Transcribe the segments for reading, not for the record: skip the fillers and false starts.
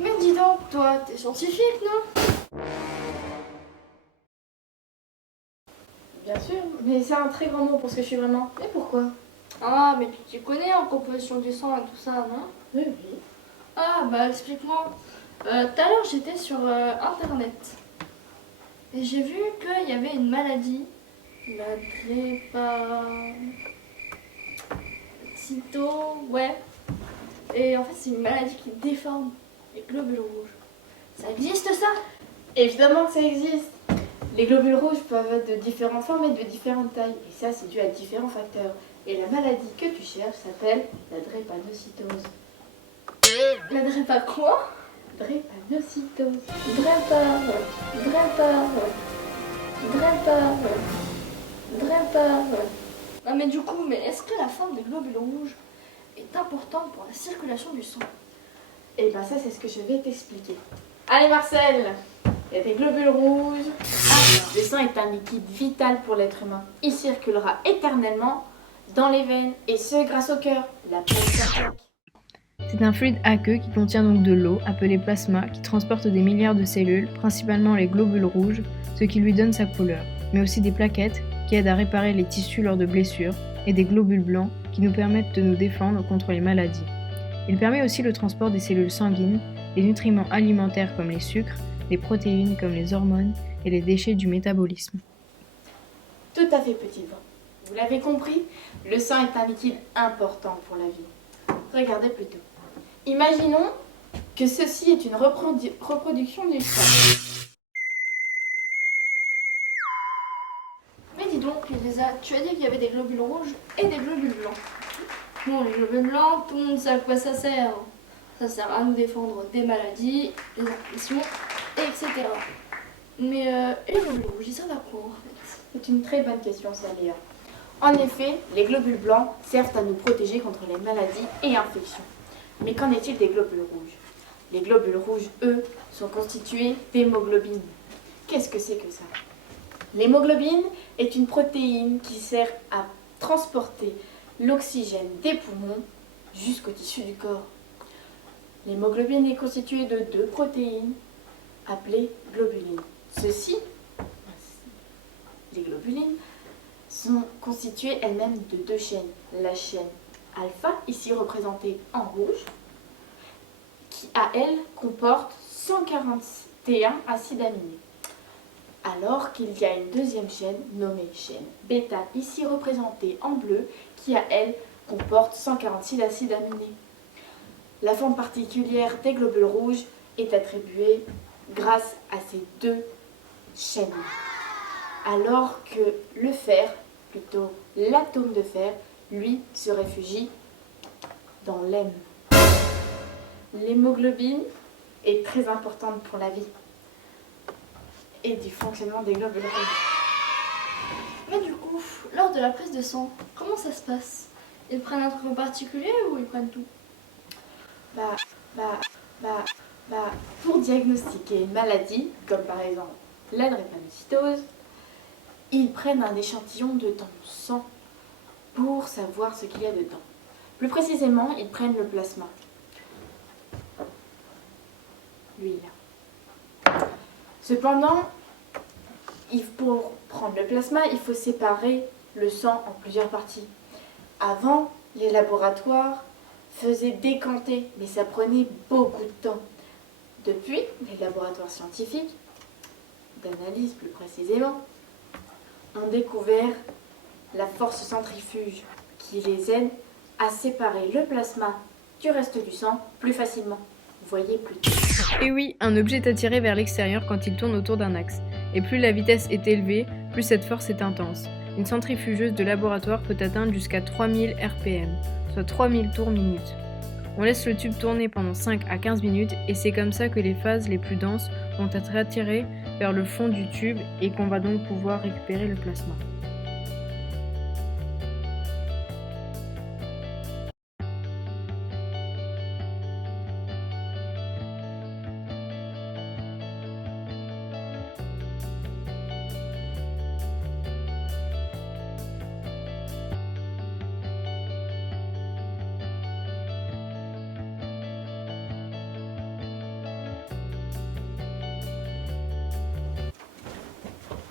Mais dis donc, toi, t'es scientifique, non? Bien sûr, mais c'est un très grand mot pour ce que je suis vraiment. Mais pourquoi? Ah, mais tu t'y connais en composition du sang et tout ça, non? Oui, oui. Ah, bah explique-moi. Tout à l'heure, j'étais sur Internet. Et j'ai vu qu'il y avait une maladie. La drépanocytose, ouais. Et en fait, c'est une maladie qui déforme les globules rouges. Ça existe, ça? Évidemment que ça existe. Les globules rouges peuvent être de différentes formes et de différentes tailles. Et ça, c'est dû à différents facteurs. Et la maladie que tu cherches s'appelle la drépanocytose. La drépa quoi? Drépanocytose. Drépa. Ah, mais du coup, est-ce que la forme des globules rouges est importante pour la circulation du sang? Et ben ça, c'est ce que je vais t'expliquer. Allez Marcel, il y a des globules rouges. Le sang est un liquide vital pour l'être humain. Il circulera éternellement dans les veines, et ce grâce au cœur, la pompe cardiaque. C'est un fluide aqueux qui contient donc de l'eau, appelée plasma, qui transporte des milliards de cellules, principalement les globules rouges, ce qui lui donne sa couleur, mais aussi des plaquettes qui aident à réparer les tissus lors de blessures, et des globules blancs qui nous permettent de nous défendre contre les maladies. Il permet aussi le transport des cellules sanguines, des nutriments alimentaires comme les sucres, des protéines comme les hormones et les déchets du métabolisme. Tout à fait, petite voix. Vous l'avez compris, le sang est un liquide important pour la vie. Regardez plutôt. Imaginons que ceci est une reproduction du sang. Mais dis donc, Elisa, tu as dit qu'il y avait des globules rouges et des globules blancs. Bon, les globules blancs, tout le monde sait à quoi ça sert. Ça sert à nous défendre des maladies, des infections, etc. Mais et les globules rouges, ils servent à quoi en fait? C'est une très bonne question, Salia. En effet, les globules blancs servent à nous protéger contre les maladies et infections. Mais qu'en est-il des globules rouges? Les globules rouges, eux, sont constitués d'hémoglobine. Qu'est-ce que c'est que ça? L'hémoglobine est une protéine qui sert à transporter l'oxygène des poumons jusqu'au tissu du corps. L'hémoglobine est constituée de deux protéines appelées globulines. Les globulines, sont constituées elles-mêmes de deux chaînes. La chaîne alpha, ici représentée en rouge, qui à elle comporte 141 acides aminés. Alors qu'il y a une deuxième chaîne nommée chaîne bêta, ici représentée en bleu, qui à elle comporte 146 acides aminés. La forme particulière des globules rouges est attribuée grâce à ces deux chaînes. Alors que le fer, plutôt l'atome de fer, lui se réfugie dans l'hème. L'hémoglobine est très importante pour la vie et du fonctionnement des globules rouges. Mais du coup, lors de la prise de sang, comment ça se passe? Ils prennent un truc en particulier ou ils prennent tout? Pour diagnostiquer une maladie, comme par exemple la drépanocytose, ils prennent un échantillon de ton sang pour savoir ce qu'il y a dedans. Plus précisément, ils prennent le plasma. Lui, là. Cependant, pour prendre le plasma, il faut séparer le sang en plusieurs parties. Avant, les laboratoires faisaient décanter, mais ça prenait beaucoup de temps. Depuis, les laboratoires scientifiques, d'analyse plus précisément, ont découvert la force centrifuge qui les aide à séparer le plasma du reste du sang plus facilement. Vous voyez plus tôt. Et oui, un objet est attiré vers l'extérieur quand il tourne autour d'un axe. Et plus la vitesse est élevée, plus cette force est intense. Une centrifugeuse de laboratoire peut atteindre jusqu'à 3000 RPM, soit 3000 tours minute. On laisse le tube tourner pendant 5 à 15 minutes et c'est comme ça que les phases les plus denses vont être attirées vers le fond du tube et qu'on va donc pouvoir récupérer le plasma.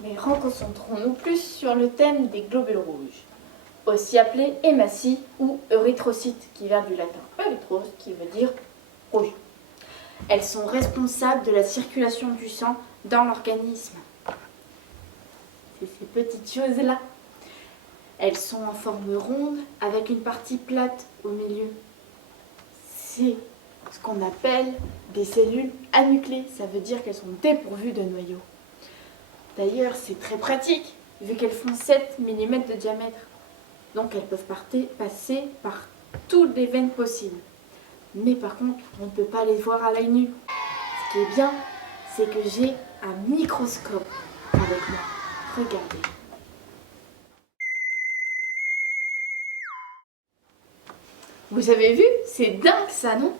Mais reconcentrons-nous plus sur le thème des globules rouges, aussi appelés hématies ou erythrocytes, qui vient du latin erythros, qui veut dire rouge. Elles sont responsables de la circulation du sang dans l'organisme. C'est ces petites choses-là. Elles sont en forme ronde avec une partie plate au milieu. C'est ce qu'on appelle des cellules anuclées. Ça veut dire qu'elles sont dépourvues de noyaux. D'ailleurs, c'est très pratique, vu qu'elles font 7 mm de diamètre. Donc elles peuvent passer par toutes les veines possibles. Mais par contre, on ne peut pas les voir à l'œil nu. Ce qui est bien, c'est que j'ai un microscope avec moi. Regardez. Vous avez vu? C'est dingue ça, non?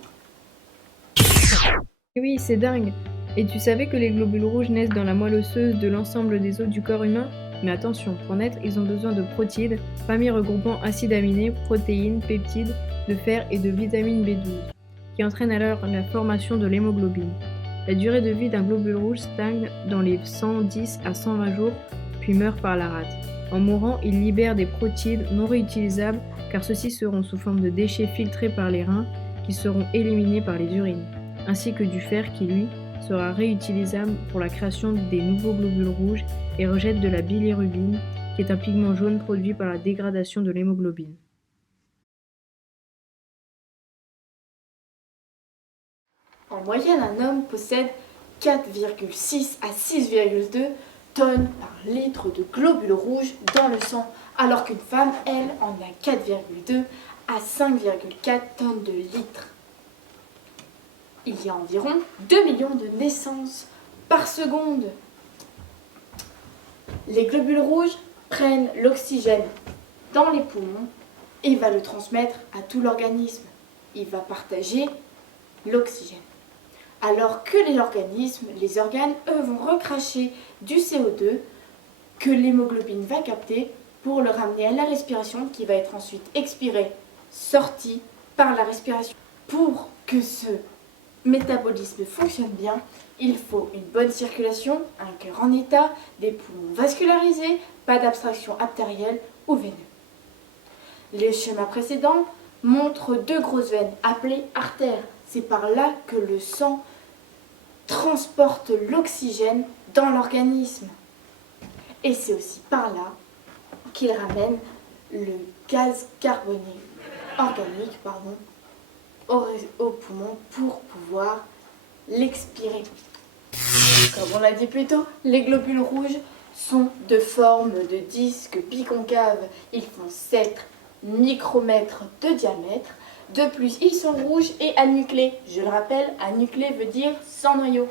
Et oui, c'est dingue. Et tu savais que les globules rouges naissent dans la moelle osseuse de l'ensemble des os du corps humain? Mais attention, pour naître, ils ont besoin de protides, famille regroupant acides aminés, protéines, peptides, de fer et de vitamine B12, qui entraînent alors la formation de l'hémoglobine. La durée de vie d'un globule rouge stagne dans les 110 à 120 jours, puis meurt par la rate. En mourant, il libère des protides non réutilisables, car ceux-ci seront sous forme de déchets filtrés par les reins, qui seront éliminés par les urines, ainsi que du fer qui, lui, sera réutilisable pour la création des nouveaux globules rouges et rejette de la bilirubine, qui est un pigment jaune produit par la dégradation de l'hémoglobine. En moyenne, un homme possède 4,6 à 6,2 tonnes par litre de globules rouges dans le sang, alors qu'une femme, elle, en a 4,2 à 5,4 tonnes de litres. Il y a environ 2 millions de naissances par seconde. Les globules rouges prennent l'oxygène dans les poumons et va le transmettre à tout l'organisme. Il va partager l'oxygène. Alors que l'organisme, les organes, eux, vont recracher du CO2 que l'hémoglobine va capter pour le ramener à la respiration qui va être ensuite expiré, sorti par la respiration. Pour que ce métabolisme fonctionne bien, il faut une bonne circulation, un cœur en état, des poumons vascularisés, pas d'abstraction artérielle ou veineuse. Le schéma précédent montre 2 grosses veines appelées artères. C'est par là que le sang transporte l'oxygène dans l'organisme. Et c'est aussi par là qu'il ramène le gaz carboné organique au poumon pour pouvoir l'expirer. Comme on l'a dit plus tôt, les globules rouges sont de forme de disque biconcave. Ils font 7 micromètres de diamètre. De plus, ils sont rouges et anuclés. Je le rappelle, anuclé veut dire sans noyau.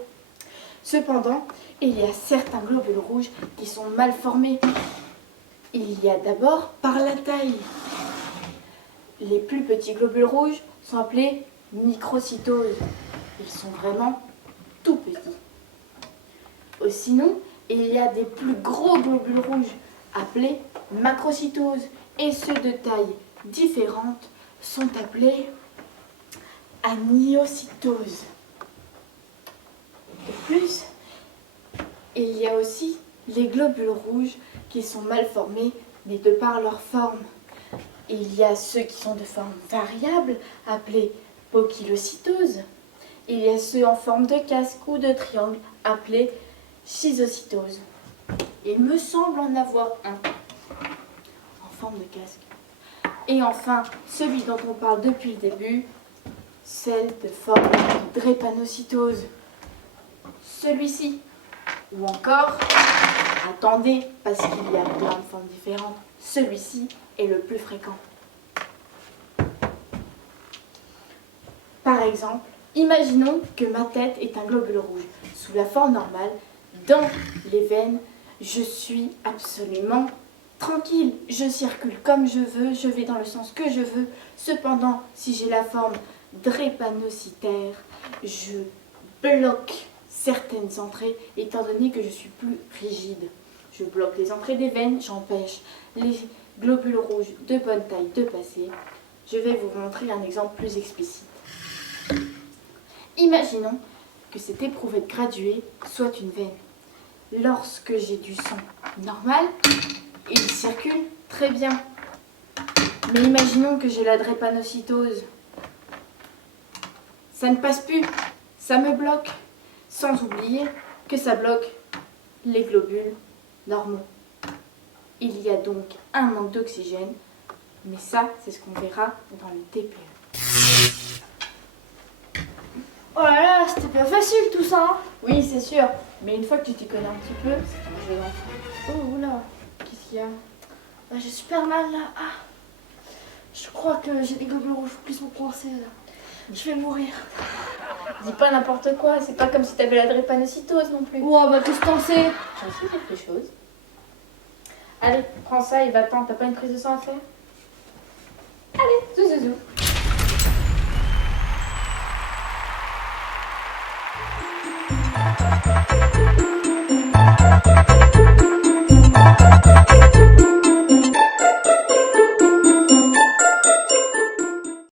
Cependant, il y a certains globules rouges qui sont mal formés. Il y a d'abord par la taille. Les plus petits globules rouges sont appelés microcytoses. Ils sont vraiment tout petits. Sinon, il y a des plus gros globules rouges appelés macrocytoses. Et ceux de taille différente sont appelés aniocytoses. De plus, il y a aussi les globules rouges qui sont mal formés, mais de par leur forme. Il y a ceux qui sont de forme variable, appelés poikilocytoses. Il y a ceux en forme de casque ou de triangle, appelés schizocytoses. Il me semble en avoir un en forme de casque. Et enfin, celui dont on parle depuis le début, celle de forme de drépanocytose, celui-ci, ou encore, attendez, parce qu'il y a plein de formes différentes, celui-ci est le plus fréquent. Par exemple, imaginons que ma tête est un globule rouge. Sous la forme normale, dans les veines, je suis absolument tranquille. Je circule comme je veux, je vais dans le sens que je veux. Cependant, si j'ai la forme drépanocytaire, je bloque certaines entrées étant donné que je suis plus rigide. Je bloque les entrées des veines, j'empêche les globules rouges de bonne taille de passer. Je vais vous montrer un exemple plus explicite. Imaginons que cette éprouvette graduée soit une veine. Lorsque j'ai du sang normal, il circule très bien. Mais imaginons que j'ai la drépanocytose. Ça ne passe plus, ça me bloque. Sans oublier que ça bloque les globules normaux. Il y a donc un manque d'oxygène, mais ça, c'est ce qu'on verra dans le TPE. Oh là là, c'était pas facile tout ça, hein. Oui, c'est sûr, mais une fois que tu t'y connais un petit peu, c'est un jeu d'enfant. Oh oula, Qu'est-ce qu'il y a? bah, j'ai super mal là. Ah. Je crois que j'ai des globules rouges qui sont coincés là. Je vais mourir. Dis pas n'importe quoi, c'est pas comme si t'avais la drépanocytose non plus. Ouah, bah qu'est-ce que t'en sais? J'en sais quelque chose. Allez, prends ça et va-t'en, t'as pas une prise de sang à faire?